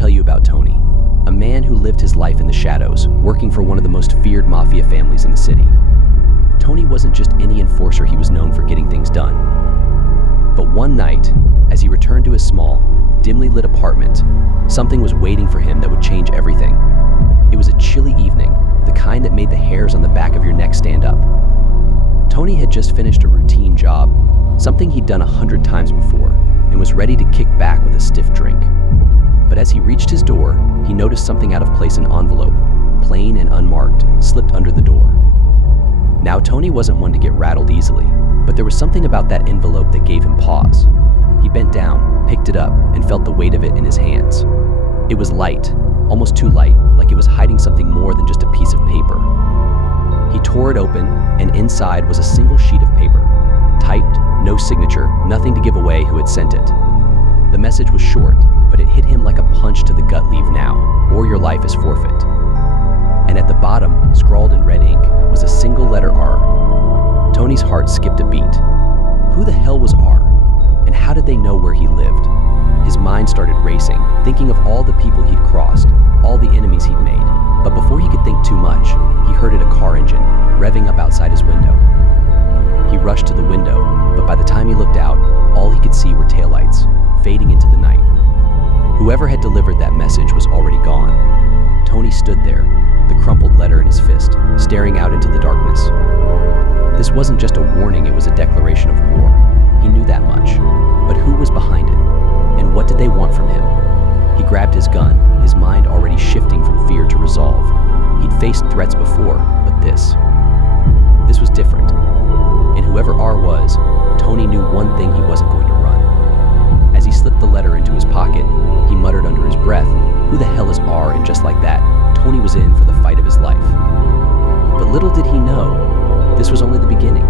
tell you about Tony, a man who lived his life in the shadows, working for one of the most feared mafia families in the city. Tony wasn't just any enforcer, he was known for getting things done. But one night, as he returned to his small, dimly lit apartment, something was waiting for him that would change everything. It was a chilly evening, the kind that made the hairs on the back of your neck stand up. Tony had just finished a routine job, something he'd done 100 times before, and was ready to kick back with a stiff drink. But as he reached his door, he noticed something out of place. An envelope, plain and unmarked, slipped under the door. Now, Tony wasn't one to get rattled easily, but there was something about that envelope that gave him pause. He bent down, picked it up, and felt the weight of it in his hands. It was light, almost too light, like it was hiding something more than just a piece of paper. He tore it open, and inside was a single sheet of paper. Typed, no signature, nothing to give away who had sent it. The message was short, but it hit him like a punch to the gut. Leave now, or your life is forfeit. And at the bottom, scrawled in red ink, was a single letter R. Tony's heart skipped a beat. Who the hell was R? And how did they know where he lived? His mind started racing, thinking of all the people he'd crossed, all the enemies he'd made. But before he could think too much, he heard a car engine, revving up outside his window. He rushed to the window, but by the time he looked out, all he could see were taillights, fading into the night. Whoever had delivered that message was already gone. Tony stood there, the crumpled letter in his fist, staring out into the darkness. This wasn't just a warning, it was a declaration of war. He knew that much. But who was behind it? And what did they want from him? He grabbed his gun, his mind already shifting from fear to resolve. He'd faced threats before, but this was different. And whoever R was, Tony knew one thing: he wasn't going to run. As he slipped the letter into his pocket, he muttered under his breath, "Who the hell is R?" And just like that, Tony was in for the fight of his life. But little did he know, this was only the beginning.